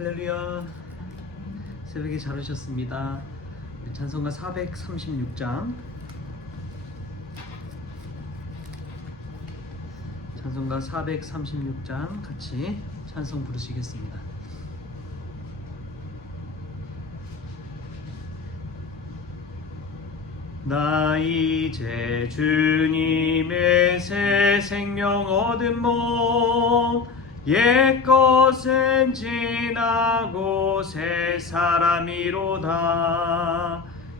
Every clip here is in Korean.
할렐루야. 새벽에 잘 오셨습니다. 네, 찬송가 436장. 찬송가 436장 같이 찬송 부르시겠습니다. 나 이제 주님의 새 생명 얻은 몸 옛것은 지나고 새 사람이로다.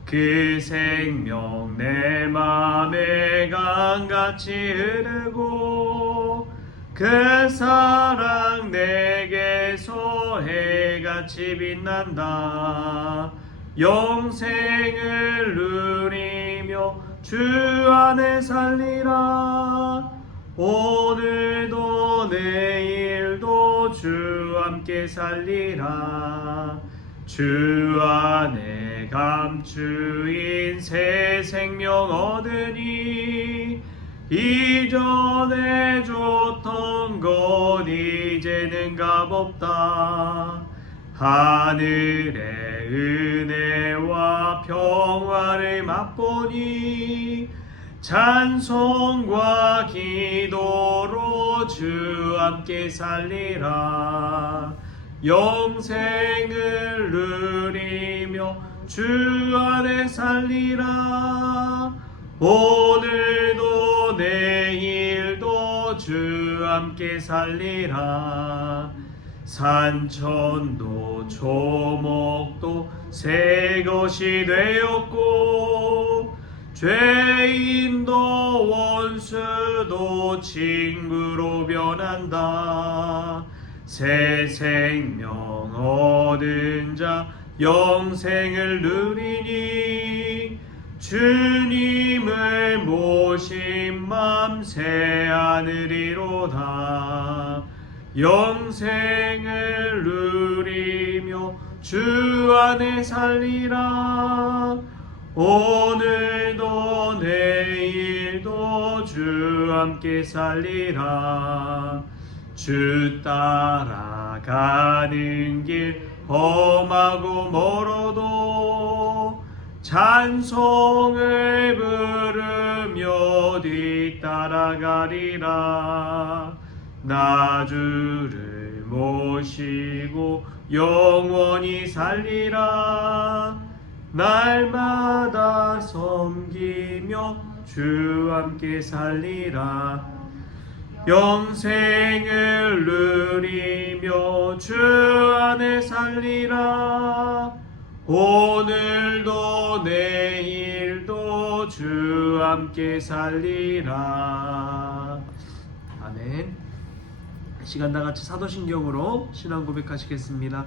그 생명 내 맘에 강같이 흐르고 그 사랑 내게서 해같이 빛난다. 영생을 누리며 주 안에 살리라 오늘도 내일도 주 함께 살리라. 주 안에 감추인 새 생명 얻으니 이전에 줬던 것 이제는 값없다. 하늘의 은혜와 평화를 맛보니 찬송과 기도로 주 함께 살리라. 영생을 누리며 주 안에 살리라. 오늘도 내일도 주 함께 살리라. 산천도 초목도 새 것이 되었고 죄인도 원수도 친구로 변한다. 새 생명 얻은 자 영생을 누리니? 주님을 모신 맘 새 하늘이로다. 영생을 누리며 주 안에 살리라. 오늘 도 내일도 주 함께 살리라. 주 따라가는 길 험하고 멀어도 찬송을 부르며 뒤따라가리라. 나 주를 모시고 영원히 살리라 날마다 섬기며 주 함께 살리라. 영생을 누리며 주 안에 살리라. 오늘도 내일도 주 함께 살리라. 아멘. 시간 다 같이 사도신경으로 신앙 고백하시겠습니다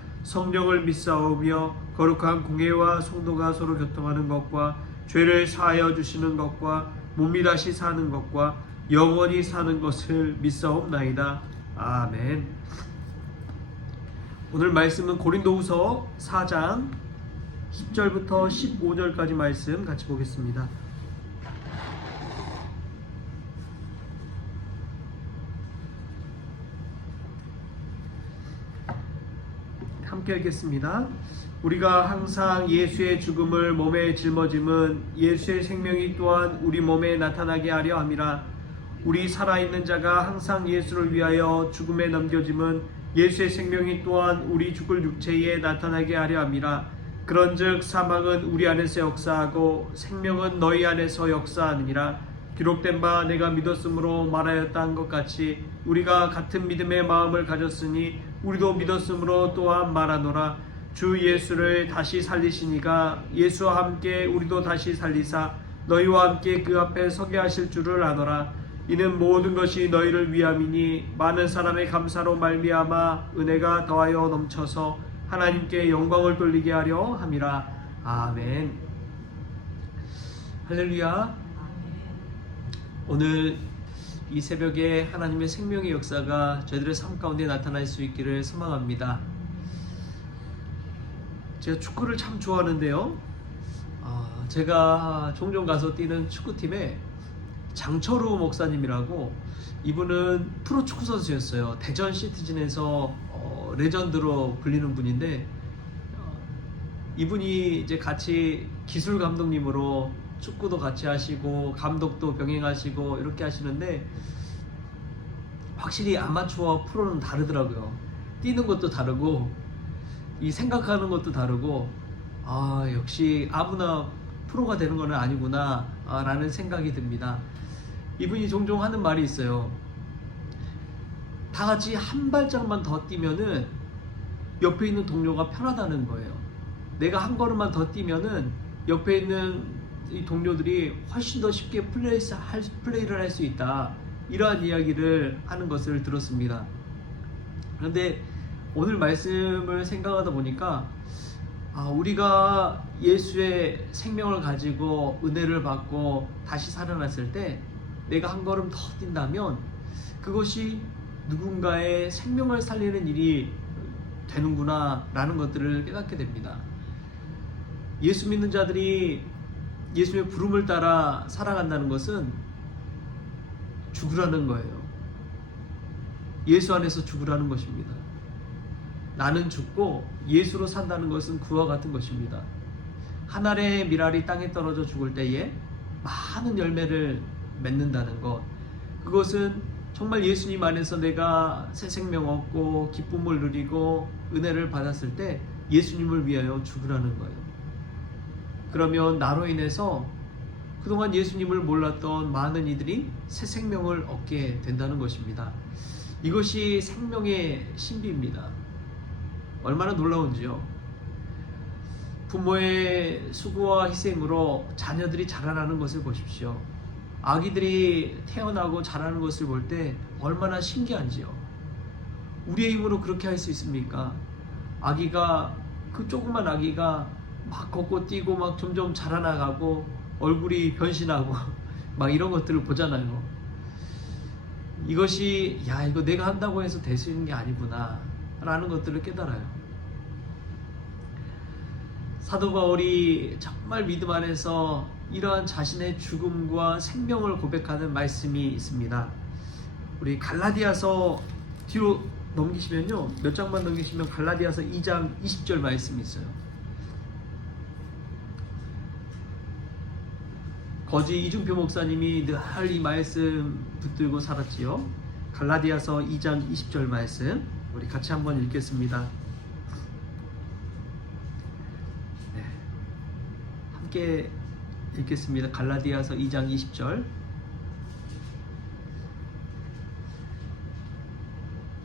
성령을 믿사오며 거룩한 공예와 성도가 서로 교통하는 것과 죄를 사하여 주시는 것과 몸이 다시 사는 것과 영원히 사는 것을 믿사옵나이다. 아멘. 오늘 말씀은 고린도후서 4장 10절부터 15절까지 말씀 같이 보겠습니다. 함께 읽겠습니다. 우리가 항상 예수의 죽음을 몸에 짊어짐은 예수의 생명이 또한 우리 몸에 나타나게 하려 함이라. 우리 살아있는 자가 항상 예수를 위하여 죽음에 넘겨짐은 예수의 생명이 또한 우리 죽을 육체에 나타나게 하려 함이라. 그런즉 사망은 우리 안에서 역사하고 생명은 너희 안에서 역사하느니라. 기록된 바 내가 믿었으므로 말하였다 한 것 같이 우리가 같은 믿음의 마음을 가졌으니 우리도 믿었으므로 또한 말하노라 주 예수를 다시 살리시니가 예수와 함께 우리도 다시 살리사 너희와 함께 그 앞에 서게 하실 줄을 아노라 이는 모든 것이 너희를 위함이니 많은 사람의 감사로 말미암아 은혜가 더하여 넘쳐서 하나님께 영광을 돌리게 하려 함이라. 아멘. 할렐루야. 오늘 이 새벽에 하나님의 생명의 역사가 저희들의 삶 가운데 나타날 수 있기를 소망합니다. 제가 축구를 참 좋아하는데요. 아, 제가 종종 가서 뛰는 축구팀에 장철우 목사님이라고 이분은 프로 축구 선수였어요. 대전 시티즌에서 어, 레전드로 불리는 분인데 어, 이분이 이제 같이 기술 감독님으로 축구도 같이 하시고 감독도 병행하시고 이렇게 하시는데 확실히 아마추어와 프로는 다르더라고요. 뛰는 것도 다르고 이 생각하는 것도 다르고 아 역시 아무나 프로가 되는 건 아니구나 아, 라는 생각이 듭니다. 이분이 종종 하는 말이 있어요. 다 같이 한 발짝만 더 뛰면은 옆에 있는 동료가 편하다는 거예요. 내가 한 걸음만 더 뛰면은 옆에 있는 이 동료들이 훨씬 더 쉽게 플레이, 할, 플레이를 할 수 있다. 이러한 이야기를 하는 것을 들었습니다. 그런데 오늘 말씀을 생각하다 보니까 아, 우리가 예수의 생명을 가지고 은혜를 받고 다시 살아났을 때 내가 한 걸음 더 뛴다면 그것이 누군가의 생명을 살리는 일이 되는구나 라는 것들을 깨닫게 됩니다. 예수 믿는 자들이 예수의 부름을 따라 살아간다는 것은 죽으라는 거예요. 예수 안에서 죽으라는 것입니다. 나는 죽고 예수로 산다는 것은 그와 같은 것입니다. 한 알의 밀알이 땅에 떨어져 죽을 때에 많은 열매를 맺는다는 것. 그것은 정말 예수님 안에서 내가 새 생명 얻고 기쁨을 누리고 은혜를 받았을 때 예수님을 위하여 죽으라는 거예요. 그러면 나로 인해서 그동안 예수님을 몰랐던 많은 이들이 새 생명을 얻게 된다는 것입니다. 이것이 생명의 신비입니다. 얼마나 놀라운지요. 부모의 수고와 희생으로 자녀들이 자라나는 것을 보십시오. 아기들이 태어나고 자라는 것을 볼 때 얼마나 신기한지요. 우리의 힘으로 그렇게 할 수 있습니까? 아기가 그 조그만 아기가 막 걷고 뛰고 막 점점 자라나가고 얼굴이 변신하고 막 이런 것들을 보잖아요. 이것이 야 이거 내가 한다고 해서 될 수 있는 게 아니구나 라는 것들을 깨달아요. 사도 바울이 정말 믿음 안에서 이러한 자신의 죽음과 생명을 고백하는 말씀이 있습니다. 우리 갈라디아서 뒤로 넘기시면요. 몇 장만 넘기시면 갈라디아서 2장 20절 말씀이 있어요. 거지 이중표 목사님이 늘 이 말씀 붙들고 살았지요. 갈라디아서 2장 20절 말씀 우리 같이 한번 읽겠습니다. 네. 함께 읽겠습니다. 갈라디아서 2장 20절.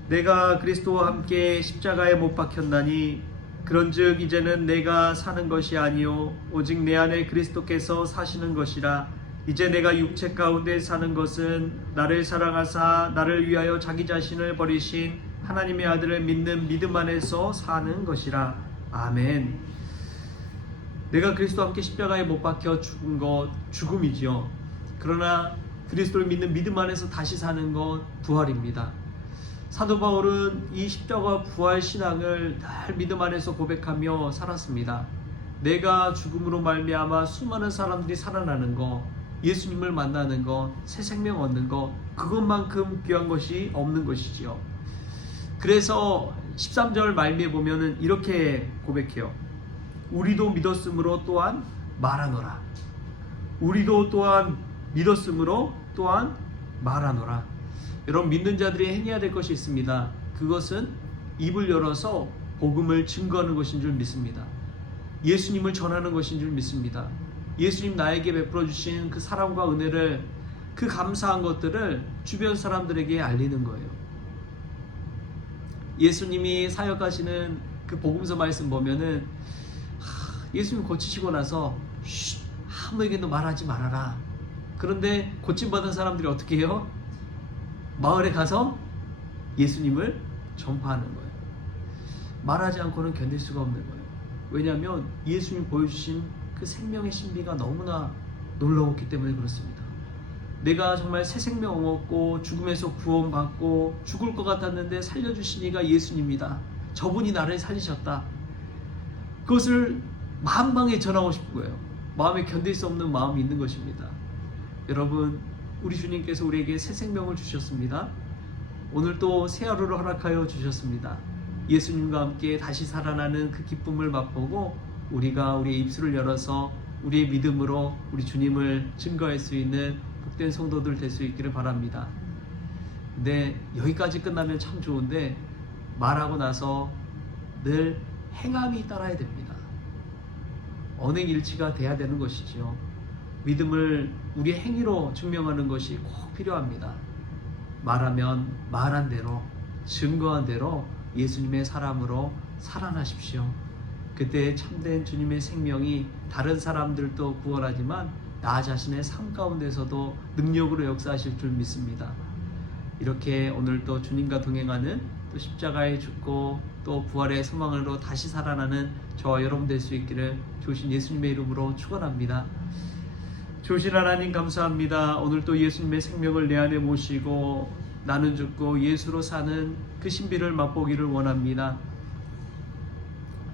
내가 그리스도와 함께 십자가에 못 박혔나니 그런즉 이제는 내가 사는 것이 아니요 오직 내 안에 그리스도께서 사시는 것이라 이제 내가 육체 가운데 사는 것은 나를 사랑하사 나를 위하여 자기 자신을 버리신 하나님의 아들을 믿는 믿음 안에서 사는 것이라 아멘. 내가 그리스도와 함께 십자가에 못 박혀 죽은 것 죽음이지요. 그러나 그리스도를 믿는 믿음 안에서 다시 사는 것 부활입니다. 사도 바울은 이 십자가 부활 신앙을 늘 믿음 안에서 고백하며 살았습니다. 내가 죽음으로 말미암아 수많은 사람들이 살아나는 것, 예수님을 만나는 것, 새 생명 얻는 것, 그것만큼 귀한 것이 없는 것이지요. 그래서 13절 말미에 보면은 이렇게 고백해요. 우리도 믿었으므로 또한 말하노라. 우리도 또한 믿었으므로 또한 말하노라. 여러분 믿는 자들이 행해야 될 것이 있습니다. 그것은 입을 열어서 복음을 증거하는 것인 줄 믿습니다. 예수님을 전하는 것인 줄 믿습니다. 예수님 나에게 베풀어 주신 그 사랑과 은혜를 그 감사한 것들을 주변 사람들에게 알리는 거예요. 예수님이 사역하시는 그 복음서 말씀 보면은 예수님 고치시고 나서 쉿, 아무에게도 말하지 말아라. 그런데 고침받은 사람들이 어떻게 해요? 마을에 가서 예수님을 전파하는 거예요. 말하지 않고는 견딜 수가 없는 거예요. 왜냐하면 예수님 보여주신 그 생명의 신비가 너무나 놀라웠기 때문에 그렇습니다. 내가 정말 새 생명 얻고 죽음에서 구원받고 죽을 것 같았는데 살려주신 이가 예수님이다. 저분이 나를 살리셨다. 그것을 만방에 전하고 싶은 거예요. 마음에 견딜 수 없는 마음이 있는 것입니다. 여러분, 우리 주님께서 우리에게 새 생명을 주셨습니다. 오늘 또 새 하루를 허락하여 주셨습니다. 예수님과 함께 다시 살아나는 그 기쁨을 맛보고 우리가 우리의 입술을 열어서 우리의 믿음으로 우리 주님을 증거할 수 있는 복된 성도들 될 수 있기를 바랍니다. 근데 여기까지 끝나면 참 좋은데 말하고 나서 늘 행함이 따라야 됩니다. 언행일치가 돼야 되는 것이지요. 믿음을 우리 행위로 증명하는 것이 꼭 필요합니다. 말하면 말한 대로 증거한 대로 예수님의 사람으로 살아나십시오. 그때 참된 주님의 생명이 다른 사람들도 구원하지만 나 자신의 삶 가운데서도 능력으로 역사하실 줄 믿습니다. 이렇게 오늘도 주님과 동행하는 또 십자가에 죽고 또 부활의 소망으로 다시 살아나는 저와 여러분 될 수 있기를 조신 예수님의 이름으로 축원합니다. 조신 하나님 감사합니다. 오늘 또 예수님의 생명을 내 안에 모시고 나는 죽고 예수로 사는 그 신비를 맛보기를 원합니다.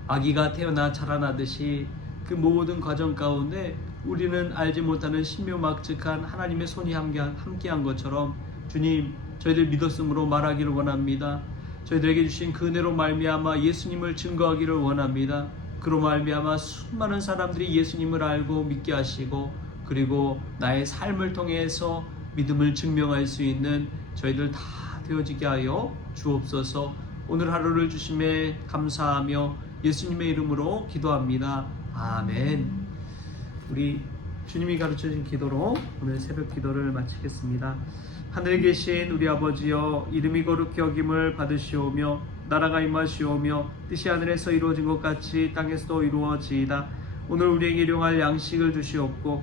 아기가 태어나 자라나듯이 그 모든 과정 가운데 우리는 알지 못하는 신묘막측한 하나님의 손이 함께한, 것처럼 주님 저희들 믿었으므로 말하기를 원합니다. 저희들에게 주신 그 은혜로 말미암아 예수님을 증거하기를 원합니다. 그로 말미암아 수많은 사람들이 예수님을 알고 믿게 하시고 그리고 나의 삶을 통해서 믿음을 증명할 수 있는 저희들 다 되어지게 하여 주옵소서. 오늘 하루를 주심에 감사하며 예수님의 이름으로 기도합니다. 아멘. 우리 주님이 가르쳐 주신 기도로 오늘 새벽 기도를 마치겠습니다. 하늘에 계신 우리 아버지여 이름이 거룩히 여김을 받으시오며 나라가 임하시오며 뜻이 하늘에서 이루어진 것 같이 땅에서도 이루어지이다. 오늘 우리에게 일용할 양식을 주시옵고